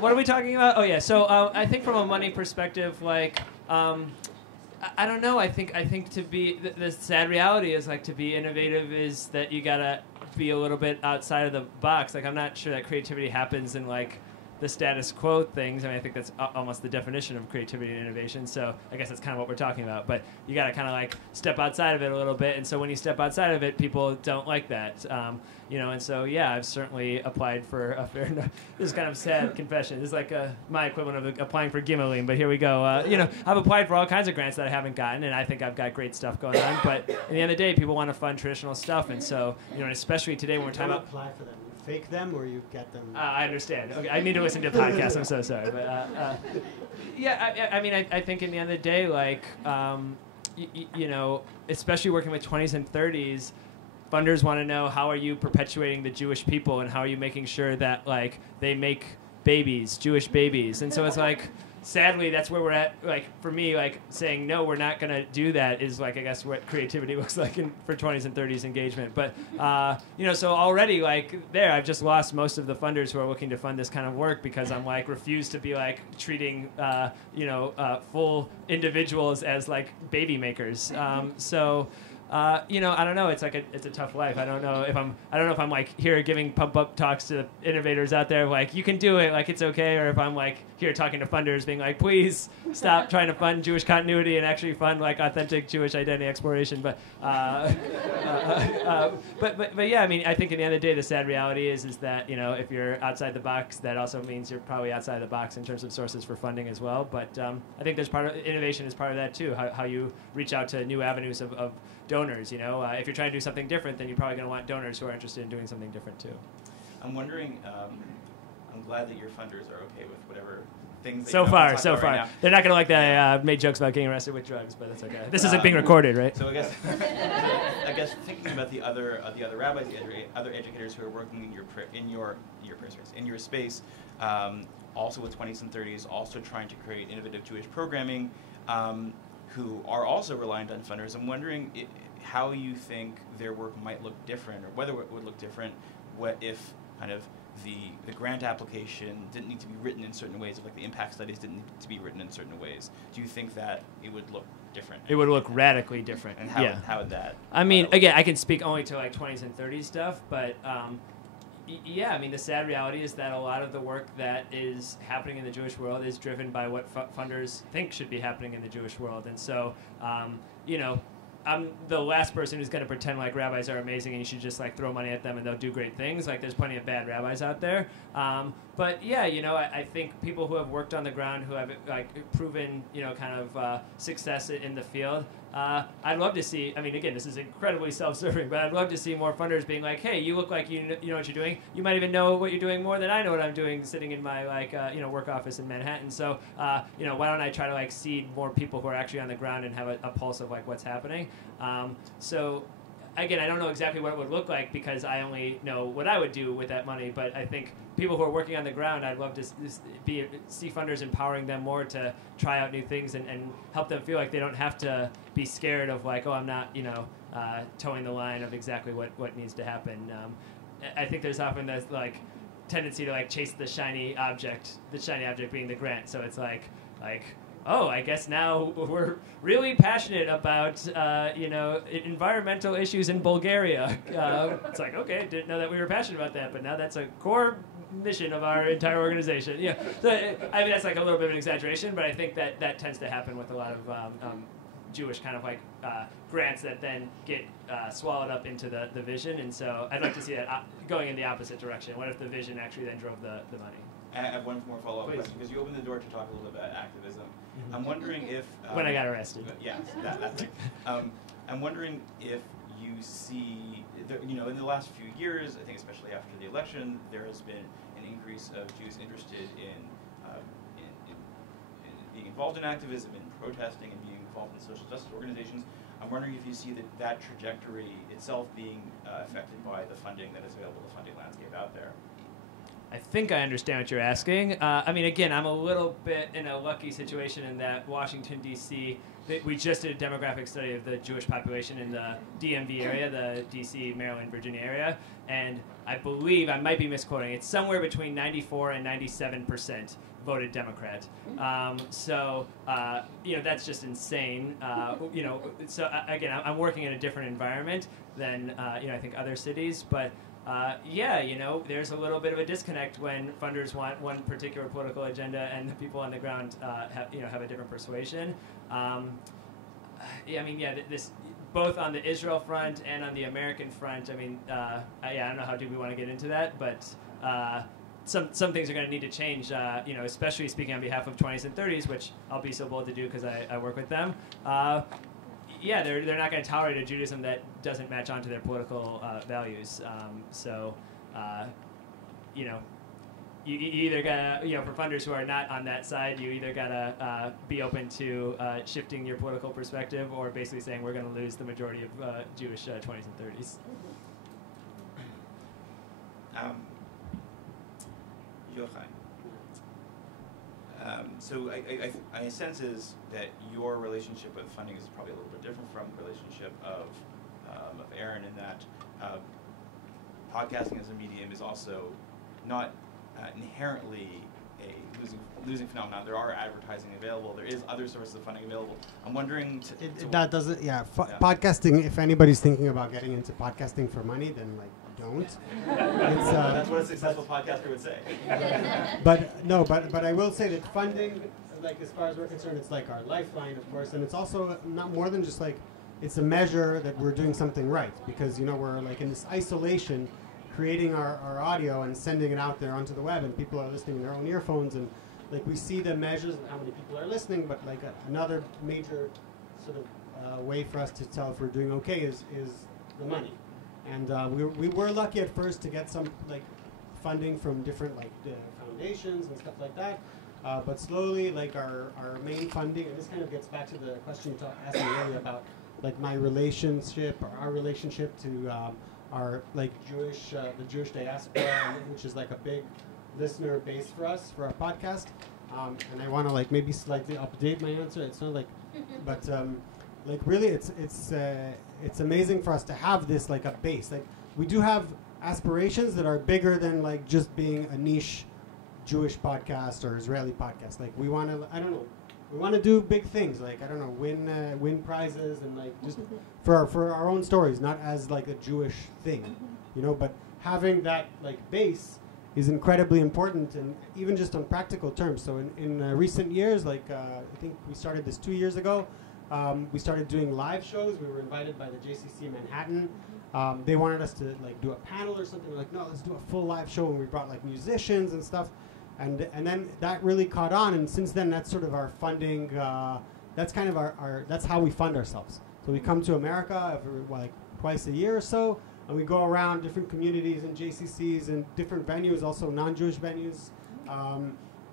What are we talking about? Oh yeah. So I think from a money perspective, like I don't know. I think to be the sad reality is like to be innovative is that you gotta be a little bit outside of the box. Like I'm not sure that creativity happens in like the status quo things. I mean, I think that's almost the definition of creativity and innovation. So I guess that's kind of what we're talking about. But you got to kind of like step outside of it a little bit. And so when you step outside of it, people don't like that. And so, yeah, I've certainly applied for a fair number. This is kind of sad confession. This is like my equivalent of applying for Gimelim. But here we go. I've applied for all kinds of grants that I haven't gotten. And I think I've got great stuff going on. But at the end of the day, people want to fund traditional stuff. And so, and especially today when we're talking about... apply for them. fake them or you get them? I understand. Okay, I need to listen to the podcast. I'm so sorry, but yeah, I mean, I think in the end of the day, like, you know, especially working with 20s and 30s, funders want to know how are you perpetuating the Jewish people and how are you making sure that like they make babies, Jewish babies, and so it's like. Sadly, that's where we're at. Like for me, like saying no, we're not going to do that is like I guess what creativity looks like for 20s and 30s engagement. But you know, so already like there, I've just lost most of the funders who are looking to fund this kind of work because I'm like refused to be like treating you know full individuals as like baby makers. You know, I don't know. It's like it's a tough life. I don't know if I'm like here giving pump up talks to innovators out there, like you can do it, like it's okay, or if I'm like here talking to funders, being like, please stop trying to fund Jewish continuity and actually fund like authentic Jewish identity exploration. But yeah, I mean, I think at the end of the day, the sad reality is that you know if you're outside the box, that also means you're probably outside the box in terms of sources for funding as well. But I think there's part of innovation is part of that too. How you reach out to new avenues of donors, you know, if you're trying to do something different, then you're probably going to want donors who are interested in doing something different too. I'm wondering, I'm glad that your funders are okay with whatever things that so far. Right They're not going to like that I made jokes about getting arrested with drugs, but that's okay. This isn't being recorded, right? So I guess thinking about the other rabbis, the other educators who are working in your space, also with 20s and 30s, also trying to create innovative Jewish programming, who are also reliant on funders. I'm wondering how you think their work might look different, or whether it would look different, what if kind of the grant application didn't need to be written in certain ways, if like the impact studies didn't need to be written in certain ways. Do you think that it would look different? It would look radically different. And how would that? I mean, again, I can speak only to like 20s and 30s stuff, but yeah, I mean, the sad reality is that a lot of the work that is happening in the Jewish world is driven by what funders think should be happening in the Jewish world. And so, you know, I'm the last person who's going to pretend like rabbis are amazing and you should just like throw money at them and they'll do great things. Like there's plenty of bad rabbis out there. But yeah, you know, I think people who have worked on the ground, who have like proven, you know, kind of success in the field, I'd love to see, I mean, again, this is incredibly self-serving, but I'd love to see more funders being like, hey, you look like you know what you're doing. You might even know what you're doing more than I know what I'm doing sitting in my like, you know, work office in Manhattan. So, you know, why don't I try to like seed more people who are actually on the ground and have a pulse of like what's happening. So again, I don't know exactly what it would look like because I only know what I would do with that money, but I think people who are working on the ground, I'd love to see funders empowering them more to try out new things and help them feel like they don't have to be scared of like, oh, I'm not, you know, towing the line of exactly what needs to happen. I think there's often this like tendency to like chase the shiny object being the grant. So it's like, oh, I guess now we're really passionate about, you know, environmental issues in Bulgaria. It's like, okay, didn't know that we were passionate about that, but now that's a core mission of our entire organization. Yeah, so, I mean, that's like a little bit of an exaggeration, but I think that tends to happen with a lot of Jewish kind of like grants that then get swallowed up into the vision. And so I'd like to see that going in the opposite direction. What if the vision actually then drove the money? I have one more follow-up question, because you opened the door to talk a little bit about activism. Mm-hmm. I'm wondering if... when I got arrested. Yes, that's it. I'm wondering if you see, you know, in the last few years, I think especially after the election, there has been an increase of Jews interested in being involved in activism, in protesting, and being involved in social justice organizations. I'm wondering if you see that trajectory itself being affected by the funding that is available, the funding landscape out there. I think I understand what you're asking. I mean, again, I'm a little bit in a lucky situation in that Washington, D.C., we just did a demographic study of the Jewish population in the DMV area, the D.C., Maryland, Virginia area, and I believe, I might be misquoting, it's somewhere between 94 and 97% voted Democrat. So, you know, that's just insane. You know, so again, I'm working in a different environment than, you know, I think other cities, but yeah, you know, there's a little bit of a disconnect when funders want one particular political agenda and the people on the ground have a different persuasion. Yeah, I mean, yeah, this both on the Israel front and on the American front. I mean, yeah, I don't know how deep we want to get into that, but some things are going to need to change. You know, especially speaking on behalf of 20s and 30s, which I'll be so bold to do because I work with them. Yeah, they're not going to tolerate a Judaism that doesn't match onto their political values. So, you either gotta, for funders who are not on that side, you either gotta be open to shifting your political perspective, or basically saying we're gonna lose the majority of Jewish 20s and 30s. Yochai. So I sense is that your relationship with funding is probably a little bit different from the relationship of Aaron, in that podcasting as a medium is also not inherently a losing phenomenon. There are advertising available. There is other sources of funding available. I'm wondering that doesn't. Podcasting. If anybody's thinking about getting into podcasting for money, then don't. That's what a successful podcaster would say. But I will say that funding, as far as we're concerned, it's like our lifeline, of course, and it's also not more than just it's a measure that we're doing something right, because we're in this isolation, creating our audio and sending it out there onto the web, and people are listening in their own earphones, and we see the measures of how many people are listening, but another major sort of way for us to tell if we're doing okay is the money. And we were lucky at first to get some funding from different foundations and stuff like that, but slowly our main funding, and this kind of gets back to the question you asked me earlier about my relationship, or our relationship to our Jewish the Jewish diaspora, which is a big listener base for us for our podcast. And I want to maybe slightly update my answer. It's not but really it's amazing for us to have this a base. We do have aspirations that are bigger than just being a niche Jewish podcast or Israeli podcast. We want to, I don't know, we want to do big things. I don't know, win prizes and just for our own stories, not as a Jewish thing, But having that base is incredibly important, and even just on practical terms. So in recent years, I think we started this 2 years ago. We started doing live shows. We were invited by the JCC Manhattan. They wanted us to do a panel or something. We're no, let's do a full live show, and we brought musicians and stuff. And then that really caught on, and since then that's sort of our funding. That's kind of our that's how we fund ourselves. So we come to America every twice a year or so, and we go around different communities and JCCs and different venues, also non-Jewish venues.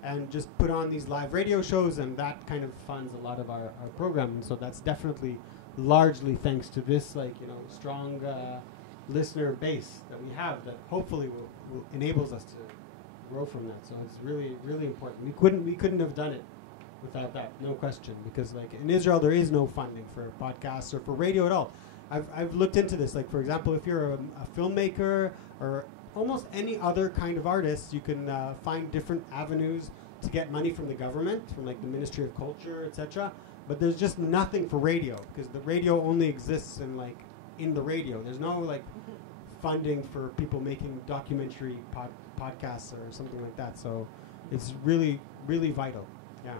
And just put on these live radio shows, and that kind of funds a lot of our program. And so that's definitely largely thanks to this strong listener base that we have, that hopefully will enables us to grow from that. So it's really, really important. We couldn't have done it without that, no question, because in Israel there is no funding for podcasts or for radio at all. I've looked into this. For example, if you're a filmmaker or almost any other kind of artist, you can find different avenues to get money from the government, from the Ministry of Culture, etc. But there's just nothing for radio, because the radio only exists in the radio. There's no funding for people making documentary podcasts or something like that. So it's really, really vital. Yeah.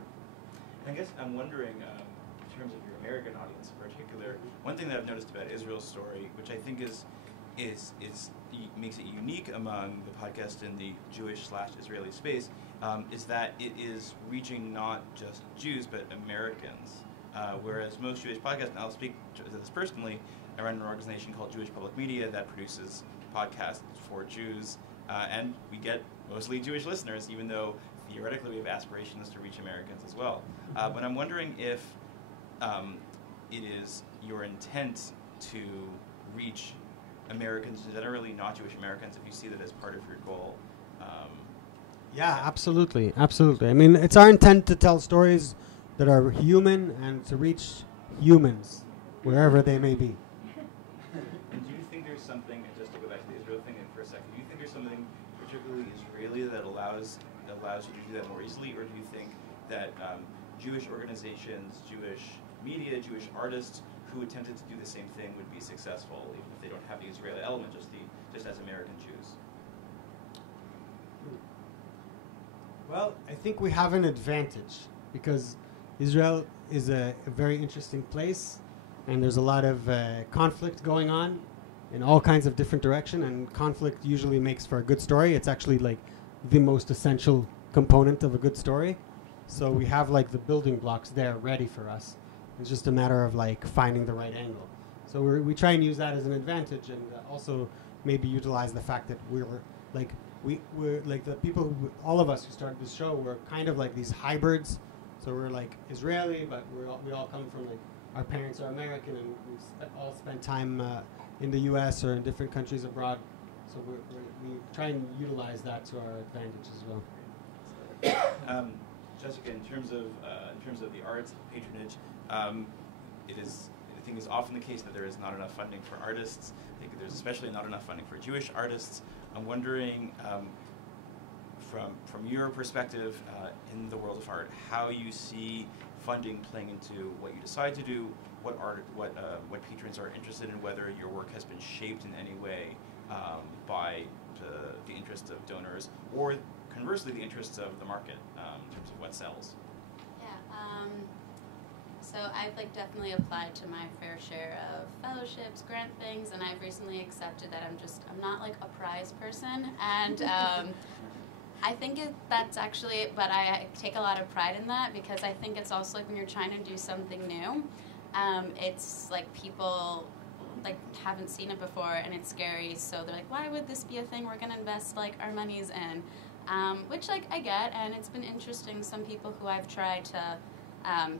I guess I'm wondering, in terms of your American audience in particular, one thing that I've noticed about Israel's story, which I think makes it unique among the podcast in the Jewish/Israeli space, is that it is reaching not just Jews but Americans. Whereas most Jewish podcasts, and I'll speak to this personally, I run an organization called Jewish Public Media that produces podcasts for Jews, and we get mostly Jewish listeners, even though theoretically we have aspirations to reach Americans as well. But I'm wondering if it is your intent to reach Americans, generally not Jewish Americans, if you see that as part of your goal. Yeah, absolutely. I mean, it's our intent to tell stories that are human and to reach humans, wherever they may be. And do you think there's something, just to go back to the Israel thing for a second, do you think there's something particularly Israeli that allows you to do that more easily, or do you think that Jewish organizations, Jewish media, Jewish artists who attempted to do the same thing would be successful, even if they don't have the Israeli element, just as American Jews? Well, I think we have an advantage because Israel is a very interesting place, and there's a lot of conflict going on in all kinds of different directions, and conflict usually makes for a good story. It's actually the most essential component of a good story. So we have the building blocks there ready for us. It's just a matter of finding the right angle. So we try and use that as an advantage, and also maybe utilize the fact that we're we're like the people who, all of us who started this show, we're kind of like these hybrids. So we're like Israeli, but we all come from like, our parents are American, and we all spent time in the U.S. or in different countries abroad. So we try and utilize that to our advantage as well. Jessica, in terms of the arts patronage, it is, I think, is often the case that there is not enough funding for artists. I think there's especially not enough funding for Jewish artists. I'm wondering, from your perspective in the world of art, how you see funding playing into what you decide to do, what patrons are interested in, whether your work has been shaped in any way by the interests of donors, or conversely the interests of the market in terms of what sells. Yeah. So I've definitely applied to my fair share of fellowships, grant things, and I've recently accepted that I'm not a prize person, and I think that's actually, but I take a lot of pride in that, because I think it's also when you're trying to do something new, it's people haven't seen it before, and it's scary, so they're like, why would this be a thing we're going to invest our monies in? Which I get, and it's been interesting. Some people who I've tried to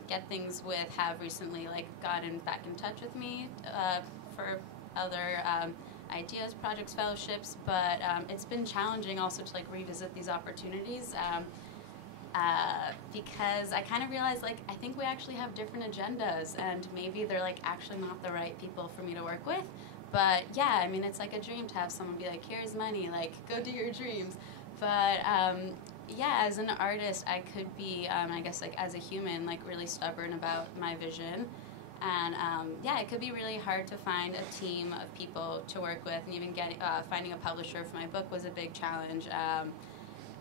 get things with have recently gotten back in touch with me for other ideas, projects, fellowships, but it's been challenging also to revisit these opportunities because I kind of realized I think we actually have different agendas, and maybe they're actually not the right people for me to work with. But yeah, I mean, it's a dream to have someone be here's money, go do your dreams. But yeah, as an artist, I could be, I guess, as a human, really stubborn about my vision. And yeah, it could be really hard to find a team of people to work with, and even finding a publisher for my book was a big challenge.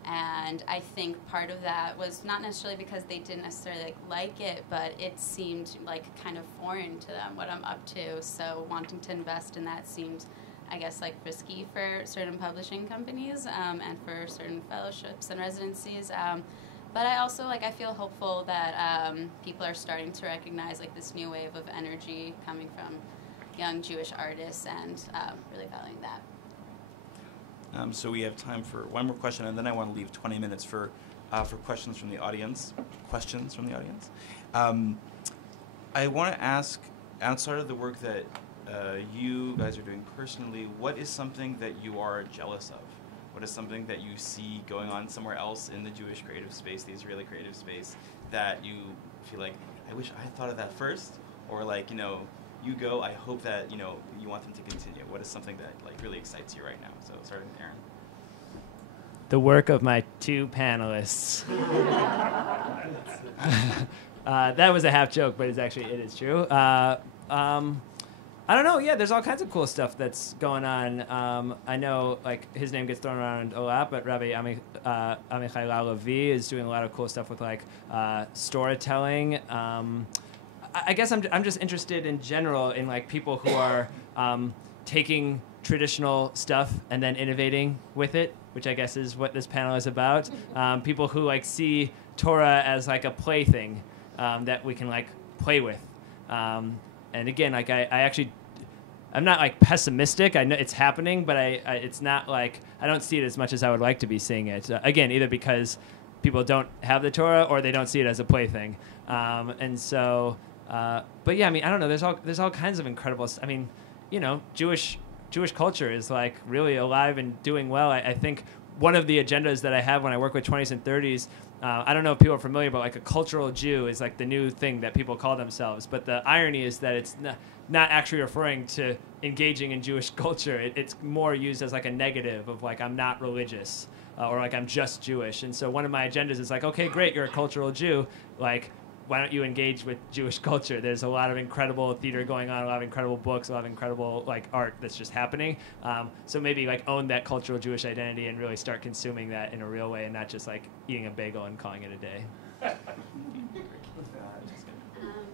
And I think part of that was not necessarily because they didn't necessarily like it, but it seemed kind of foreign to them, what I'm up to. So wanting to invest in that seemed, I guess, risky for certain publishing companies and for certain fellowships and residencies. But I also, I feel hopeful that people are starting to recognize, this new wave of energy coming from young Jewish artists, and really valuing that. So we have time for one more question, and then I want to leave 20 minutes for questions from the audience. I want to ask, outside of the work that you guys are doing personally, what is something that you are jealous of? What is something that you see going on somewhere else in the Jewish creative space, the Israeli creative space, that you feel I wish I had thought of that first? Or you go, I hope that, you want them to continue. What is something that really excites you right now? So starting with Aaron. The work of my two panelists. That was a half joke, but it is true. I don't know. Yeah, there's all kinds of cool stuff that's going on. I know, his name gets thrown around a lot, but Rabbi Amichai Levi is doing a lot of cool stuff with storytelling. I guess I'm just interested in general in people who are taking traditional stuff and then innovating with it, which I guess is what this panel is about. People who see Torah as a plaything that we can play with. And again, I'm not pessimistic. I know it's happening, but it's not I don't see it as much as I would like to be seeing it. Again, either because people don't have the Torah or they don't see it as a plaything. And so, but yeah, I mean, I don't know. There's all kinds of incredible. I mean, Jewish culture is really alive and doing well. I think one of the agendas that I have when I work with 20s and 30s. I don't know if people are familiar, but a cultural Jew is the new thing that people call themselves. But the irony is that it's not actually referring to engaging in Jewish culture. It's more used as a negative of I'm not religious or I'm just Jewish. And so one of my agendas is okay, great, you're a cultural Jew. Why don't you engage with Jewish culture? There's a lot of incredible theater going on, a lot of incredible books, a lot of incredible art that's just happening. So maybe own that cultural Jewish identity and really start consuming that in a real way, and not just eating a bagel and calling it a day.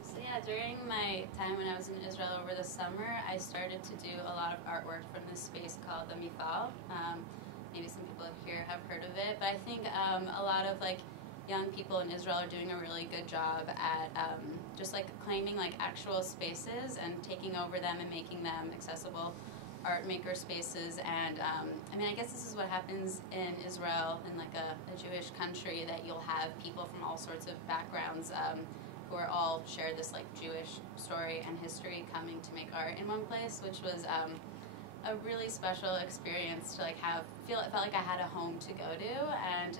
So yeah, during my time when I was in Israel over the summer, I started to do a lot of artwork from this space called the Mifal. Maybe some people here have heard of it, but I think a lot of young people in Israel are doing a really good job at just claiming actual spaces and taking over them and making them accessible art maker spaces, and I mean, I guess this is what happens in Israel, in like a Jewish country, that you'll have people from all sorts of backgrounds who are all share this like Jewish story and history coming to make art in one place, which was a really special experience to like it felt like I had a home to go to, and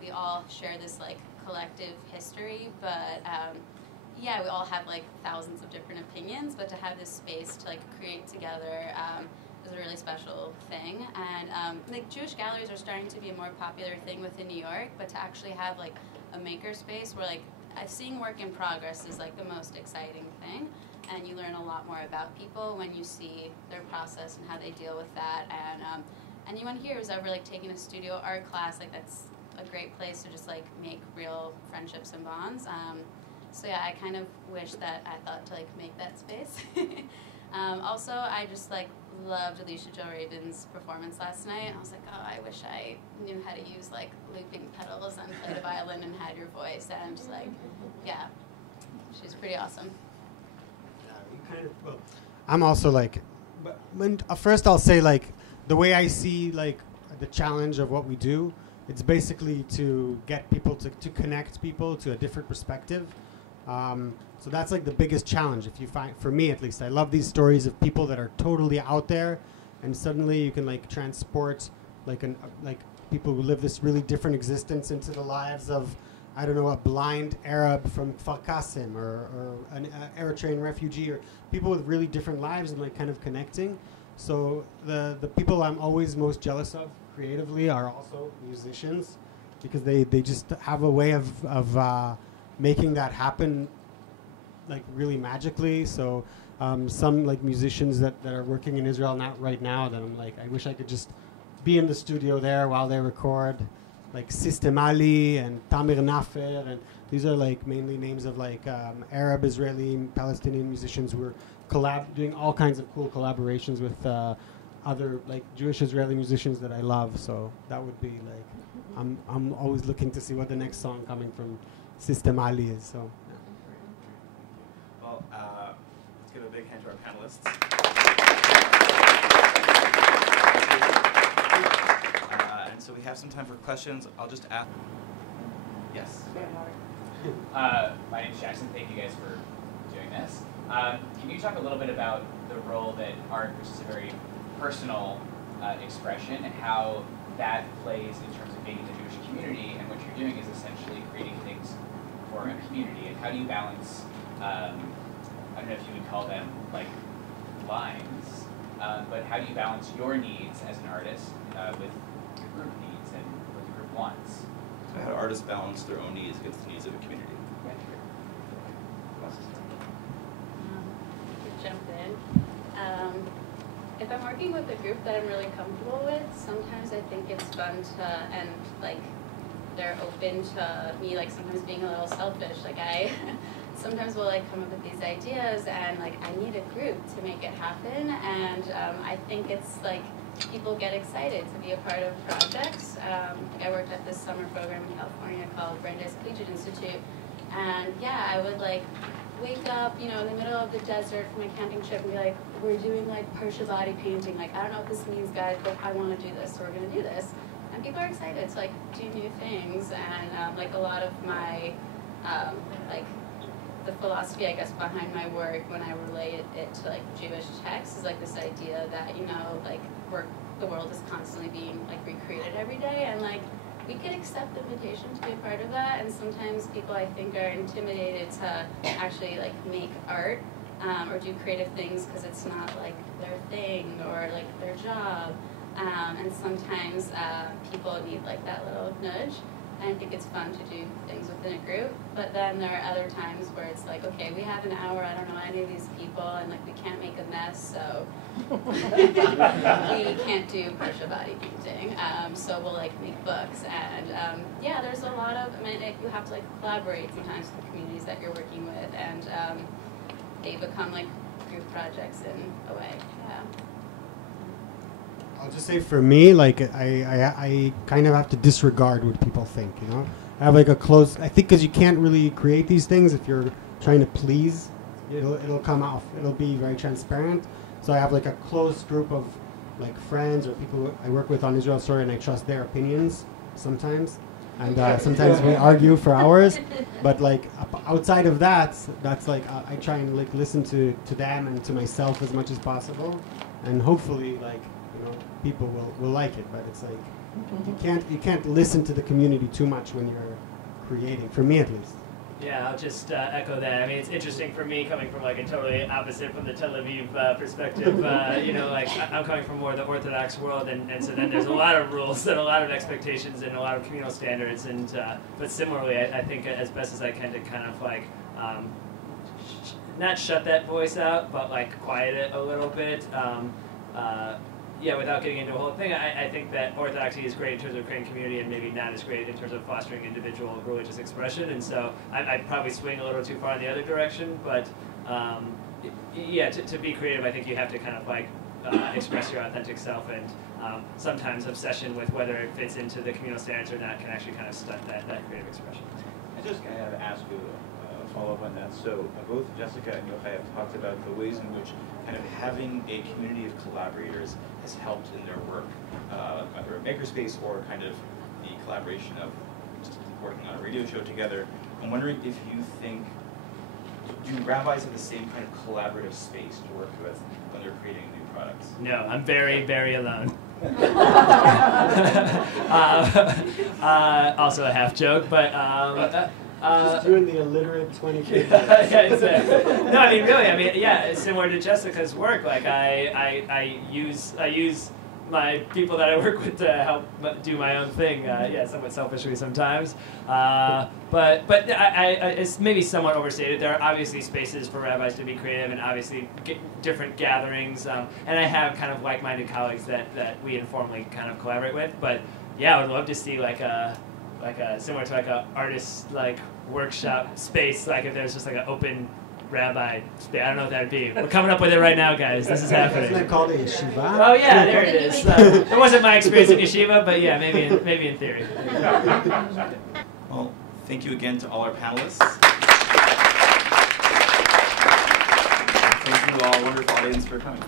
we all share this like collective history, but yeah, we all have like thousands of different opinions, but to have this space to like create together is a really special thing. And like Jewish galleries are starting to be a more popular thing within New York, but to actually have like a maker space where like seeing work in progress is like the most exciting thing, and you learn a lot more about people when you see their process and how they deal with that. And anyone here who's ever like taken a studio art class, like that's a great place to just like make real friendships and bonds. So yeah, I kind of wish that I thought to like make that space. Also, I just like loved Alicia Jo Rabin's performance last night. I was like, oh, I wish I knew how to use like looping pedals and played a violin and had your voice. And just like, yeah, she's pretty awesome. Well, I'm also like, first I'll say like the way I see like the challenge of what we do, it's basically to get people to connect people to a different perspective. So that's like the biggest challenge. If you find, for me at least, I love these stories of people that are totally out there, and suddenly you can like transport like people who live this really different existence into the lives of, I don't know, a blind Arab from Kfar Qasim or an Eritrean refugee, or people with really different lives, and like kind of connecting. So the people I'm always most jealous of creatively are also musicians, because they just have a way of making that happen like really magically. So some like musicians that are working in Israel not right now, that I'm like, I wish I could just be in the studio there while they record, like System Ali and Tamir Nafer, and these are like mainly names of like Arab, Israeli, Palestinian musicians who are doing all kinds of cool collaborations with other like Jewish Israeli musicians that I love. So that would be like, I'm always looking to see what the next song coming from System Ali is. So well, let's give a big hand to our panelists. And so we have some time for questions. I'll just ask. Yes. My name is Jackson. Thank you guys for doing this. Can you talk a little bit about the role that art, which is a very personal expression, and how that plays in terms of being in the Jewish community, and what you're doing is essentially creating things for a community, and how do you balance, I don't know if you would call them like lines, but how do you balance your needs as an artist with the group needs and what the group wants? So how do artists balance their own needs against the needs of a community? Yeah, Jump in. If I'm working with a group that I'm really comfortable with, sometimes I think it's fun to, and like they're open to me like sometimes being a little selfish. Like I sometimes will like come up with these ideas, and like I need a group to make it happen, and I think it's like people get excited to be a part of projects. I worked at this summer program in California called Brandeis Collegiate Institute, and yeah, I would like wake up, you know, in the middle of the desert from a camping trip and be like, we're doing like Persia body painting. Like, I don't know what this means, guys, but I want to do this, so we're going to do this. And people are excited to like do new things. And like a lot of my, like the philosophy, I guess, behind my work when I relate it to like Jewish texts is like this idea that, you know, like the world is constantly being like recreated every day, and like we could accept the invitation to be a part of that, and sometimes people I think are intimidated to actually like make art or do creative things because it's not like their thing or like their job, and sometimes people need like that little nudge. And I think it's fun to do things within a group, but then there are other times where it's like, okay, we have an hour, I don't know any of these people, and like we can't make a mess, so we can't do Persia body painting, so we'll like make books. And yeah, there's a lot of, I mean, you have to like collaborate sometimes with the communities that you're working with, and they become like group projects in a way. Yeah. I'll just say for me, like I kind of have to disregard what people think, you know. I have like a close, I think, because you can't really create these things if you're trying to please. It'll come off. It'll be very transparent. So I have like a close group of like friends or people I work with on Israel Story, and I trust their opinions sometimes. And sometimes we argue for hours, but like outside of that, that's like I try and like listen to them and to myself as much as possible, and hopefully like people will like it. But it's like you can't listen to the community too much when you're creating. For me at least. Yeah, I'll just echo that. I mean, it's interesting for me coming from like a totally opposite from the Tel Aviv perspective. Like I'm coming from more the Orthodox world, and so then there's a lot of rules and a lot of expectations and a lot of communal standards. And but similarly, I think as best as I can to kind of like not shut that voice out, but like quiet it a little bit. Without getting into a whole thing, I think that Orthodoxy is great in terms of creating community and maybe not as great in terms of fostering individual religious expression. And so I'd probably swing a little too far in the other direction. But to be creative, I think you have to kind of like express your authentic self. And sometimes obsession with whether it fits into the communal standards or not can actually kind of stunt that creative expression. I just kind of ask you a follow-up on that. So both Jessica and Yochai have talked about the ways in which kind of having a community of collaborators has helped in their work, whether a makerspace or kind of the collaboration of just working on a radio show together. I'm wondering if you think, do rabbis have the same kind of collaborative space to work with when they're creating new products? No, I'm very, very alone. Also a half joke, but just you and the illiterate 20K. Yeah, exactly. No, I mean really. I mean, yeah, similar to Jessica's work. Like I use my people that I work with to help do my own thing. Somewhat selfishly sometimes. But it's maybe somewhat overstated. There are obviously spaces for rabbis to be creative, and obviously different gatherings. And I have kind of like-minded colleagues that we informally kind of collaborate with. But yeah, I would love to see like a similar to like a artist like workshop space. Like if there's just like an open rabbi space. I don't know what that would be. We're coming up with it right now, guys. This is happening. Isn't that called a yeshiva? Oh yeah, there it is. It wasn't my experience in yeshiva, but yeah, maybe in theory. Well, thank you again to all our panelists. Thank you all, wonderful audience, for coming.